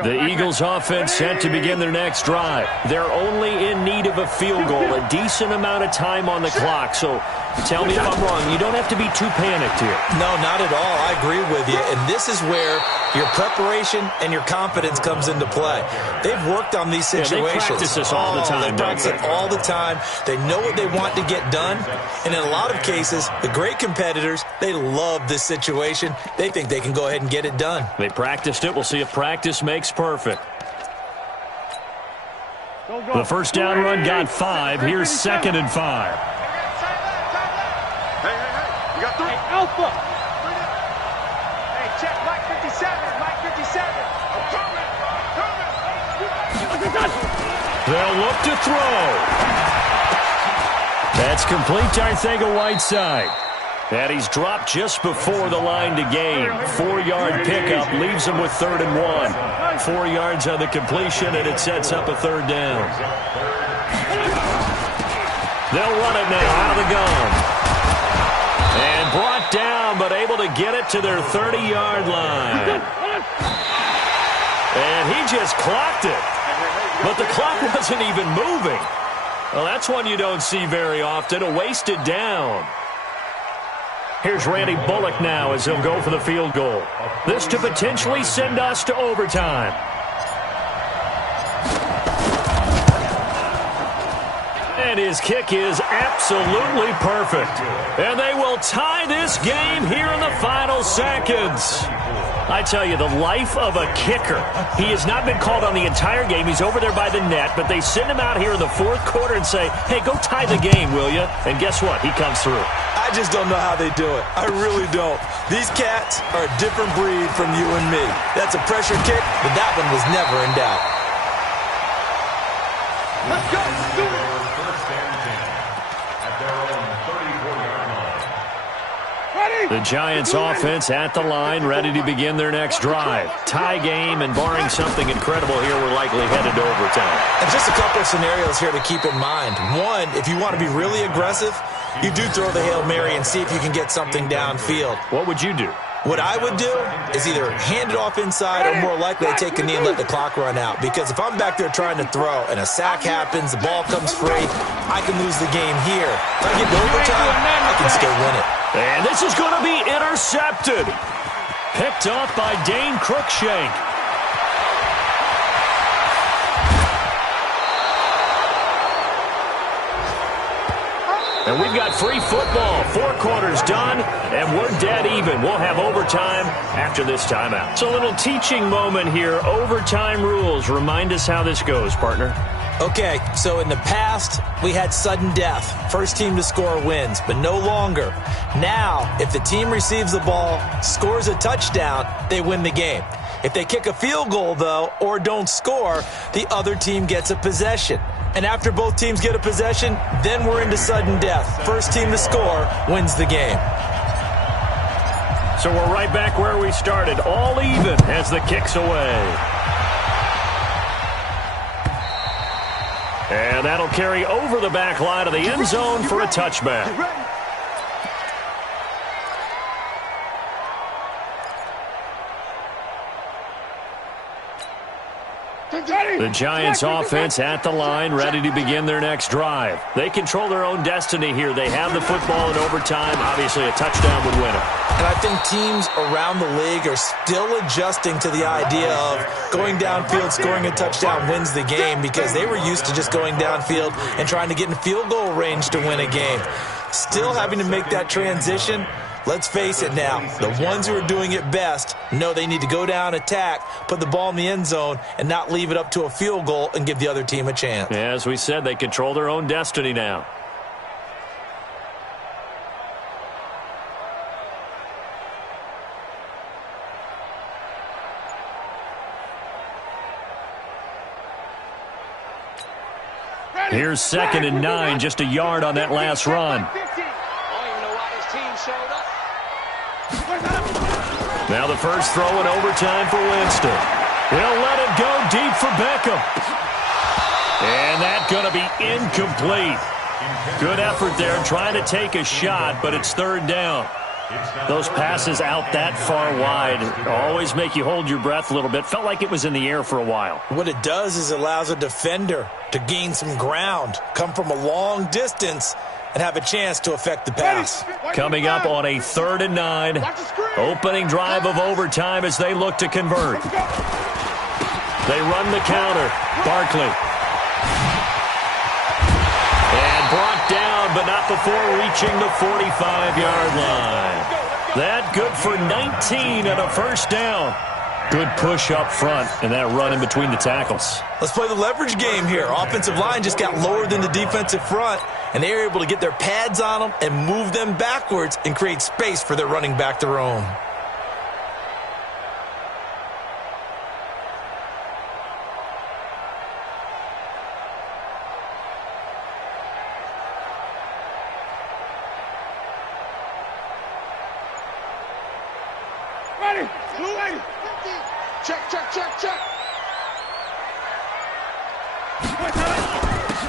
The Eagles offense set to begin their next drive. They're only in need of a field goal, a decent amount of time on the clock. So Tell me if I'm wrong. You don't have to be too panicked here. No, not at all. I agree with you. And this is where your preparation and your confidence comes into play. They've worked on these situations. Yeah, they practice this all the time. They practice it all the time. They know what they want to get done. And in a lot of cases, the great competitors, they love this situation. They think they can go ahead and get it done. They practiced it. We'll see if practice makes perfect. The first down run got 5. Here's 2nd and 5. Hey, you got 3. Alpha. Hey, check Mike 57, Mike 57. I'm coming. They'll look to throw. That's complete to Arcega-Whiteside. And he's dropped just before the line to gain. 4-yard pickup leaves him with 3rd and 1. 4 yards on the completion, and it sets up a 3rd down. They'll run it now out of the gun. And brought down, but able to get it to their 30-yard line. And he just clocked it. But the clock wasn't even moving. Well, that's one you don't see very often, a wasted down. Here's Randy Bullock now as he'll go for the field goal. This to potentially send us to overtime. And his kick is absolutely perfect. And they will tie this game here in the final seconds. I tell you, the life of a kicker. He has not been called on the entire game. He's over there by the net, but they send him out here in the 4th quarter and say, hey, go tie the game, will you? And guess what? He comes through. I just don't know how they do it. I really don't. These cats are a different breed from you and me. That's a pressure kick, but that one was never in doubt. Let's go. Let's do it. First and 10 at their own 34-yard line. The Giants offense at the line, ready to begin their next drive. Tie game, and barring something incredible here, we're likely headed to overtime. And just a couple of scenarios here to keep in mind. One, if you want to be really aggressive, you do throw the Hail Mary and see if you can get something downfield. What would you do? What I would do is either hand it off inside or more likely I take a knee and let the clock run out. Because if I'm back there trying to throw and a sack happens, the ball comes free, I can lose the game here. If I get to overtime, I can still win it. And this is going to be intercepted. Picked off by Dane Cruikshank. And we've got free football. 4 quarters done, and we're dead even. We'll have overtime after this timeout. It's a little teaching moment here. Overtime rules. Remind us how this goes, partner. Okay, so in the past, we had sudden death. First team to score wins, but no longer. Now, if the team receives the ball, scores a touchdown, they win the game. If they kick a field goal, though, or don't score, the other team gets a possession. And after both teams get a possession, then we're into sudden death. First team to score wins the game. So we're right back where we started, all even as the kick's away. And that'll carry over the back line of the end zone for a touchback. The Giants offense at the line, ready to begin their next drive. They control their own destiny here. They have the football in overtime. Obviously, a touchdown would win it. And I think teams around the league are still adjusting to the idea of going downfield, scoring a touchdown wins the game, because they were used to just going downfield and trying to get in field goal range to win a game. Still having to make that transition. Let's face it now, the ones who are doing it best know they need to go down, attack, put the ball in the end zone, and not leave it up to a field goal and give the other team a chance. Yeah, as we said, they control their own destiny now. Here's 2nd and 9, just a yard on that last run. Now the first throw in overtime for Winston. He'll let it go deep for Beckham. And that's going to be incomplete. Good effort there trying to take a shot, but it's 3rd down. Those passes out that far wide always make you hold your breath a little bit. Felt like it was in the air for a while. What it does is it allows a defender to gain some ground, come from a long distance, and have a chance to affect the pass. Coming up on a 3rd and 9. Opening drive of overtime as they look to convert. They run the counter. Barkley. And brought down, but not before reaching the 45-yard line. That good for 19 and a first down. Good push up front and that run in between the tackles. Let's play the leverage game here. Offensive line just got lower than the defensive front, and they were able to get their pads on them and move them backwards and create space for their running back to roam. Ready, blue 80. Check.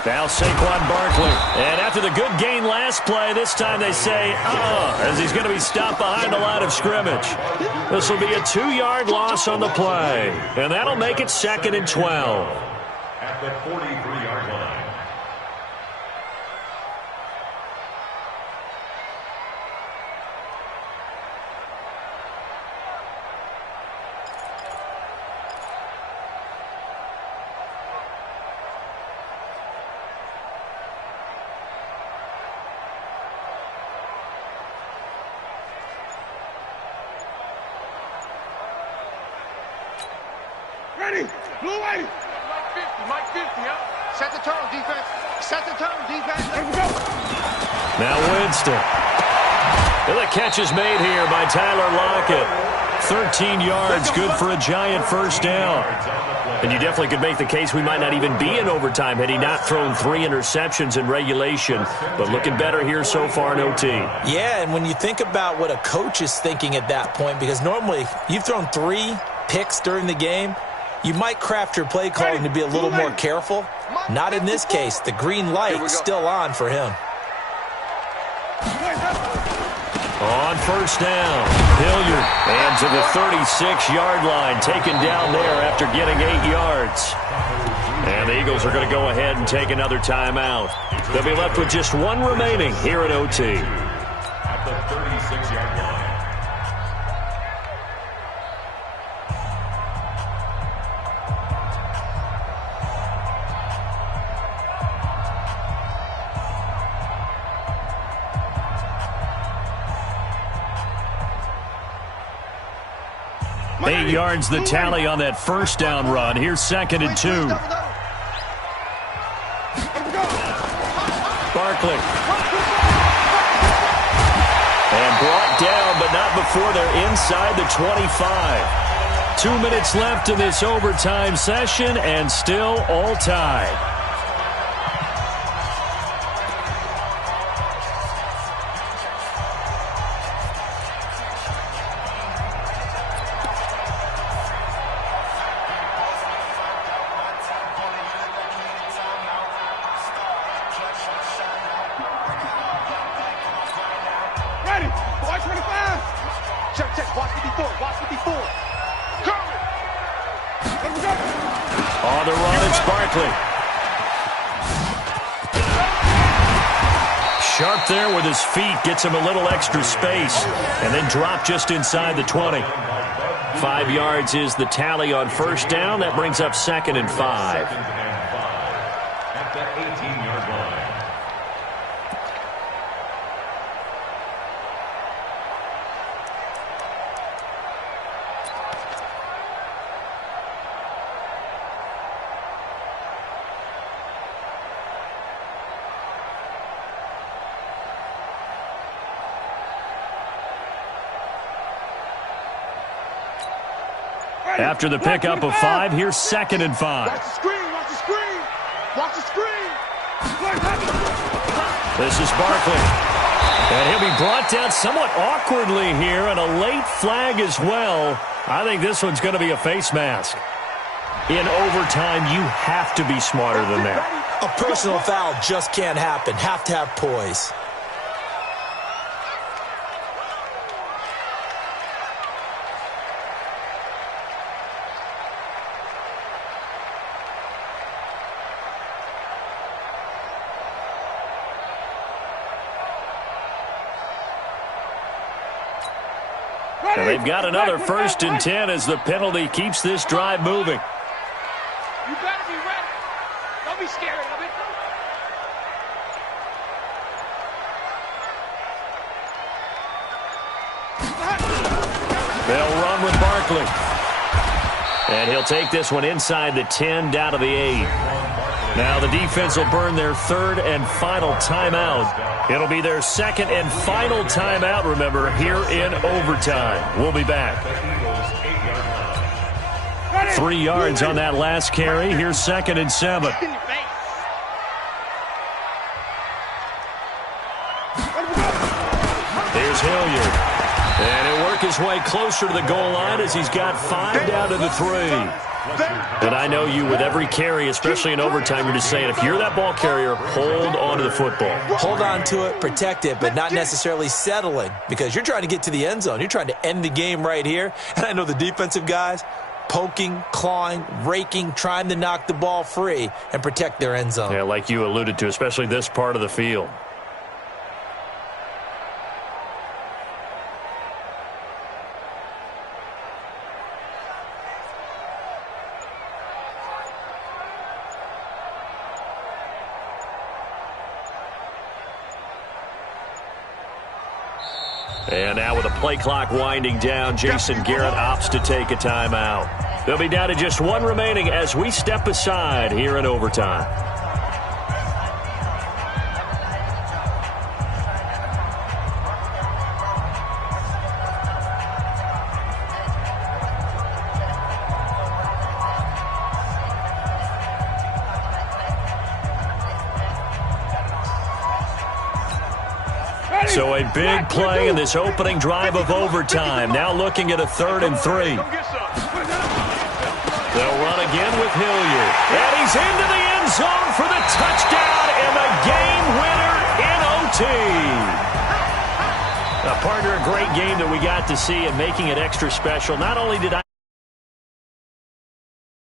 Now Saquon Barkley. And after the good gain last play, this time they say, as he's going to be stopped behind the line of scrimmage. This will be a 2-yard loss on the play. And that'll make it 2nd and 12. At the 43-yard line. Ready, blue 80. Mike 50, huh? Set the tone, defense. Set the tone, defense. Let's go. Now Winston. And the catch is made here by Tyler Lockett. 13 yards, good for a giant first down. And you definitely could make the case we might not even be in overtime had he not thrown 3 interceptions in regulation. But looking better here so far in OT. Yeah, and when you think about what a coach is thinking at that point, because normally you've thrown 3 picks during the game, you might craft your play calling to be a little more careful. Not in this case. The green light's still on for him. On first down, Hilliard. And to the 36-yard line, taken down there after getting 8 yards. And the Eagles are going to go ahead and take another timeout. They'll be left with just 1 remaining here at OT. At the 36-yard line. Eight yards the tally on that first down run. Here's 2nd and 2. Barkley. And brought down, but not before they're inside the 25. 2 minutes left in this overtime session, and still all tied. On the run, it's Barkley. Sharp there with his feet, gets him a little extra space, and then drop just inside the 20. 5 yards is the tally on first down. That brings up 2nd and 5. At the 18-yard line. After the pickup of 5, here's 2nd and 5. Watch the screen, watch the screen. Watch the screen. This is Barkley. And he'll be brought down somewhat awkwardly here, and a late flag as well. I think this one's going to be a face mask. In overtime, you have to be smarter than that. A personal foul just can't happen. Have to have poise. And they've got another 1st and 10 as the penalty keeps this drive moving. You better be ready. Don't be scared of it. They'll run with Barkley. And he'll take this one inside the 10 down to the 8. Now the defense will burn their 3rd and final timeout. It'll be their 2nd and final timeout, remember, here in overtime. We'll be back. 3 yards on that last carry. Here's 2nd and 7. Here's Hilliard. And he'll work his way closer to the goal line as he's got 5 down to the 3. And I know you, with every carry, especially in overtime, you're just saying, if you're that ball carrier, hold on to the football. Hold on to it, protect it, but not necessarily settling, because you're trying to get to the end zone. You're trying to end the game right here. And I know the defensive guys, poking, clawing, raking, trying to knock the ball free and protect their end zone. Yeah, like you alluded to, especially this part of the field. And now with the play clock winding down, Jason Garrett opts to take a timeout. They'll be down to just 1 remaining as we step aside here in overtime. So a big play in this opening drive of overtime. Now looking at a 3rd and 3. They'll run again with Hilliard. And he's into the end zone for the touchdown and the game winner in OT. Partner, a great game that we got to see and making it extra special. Not only did I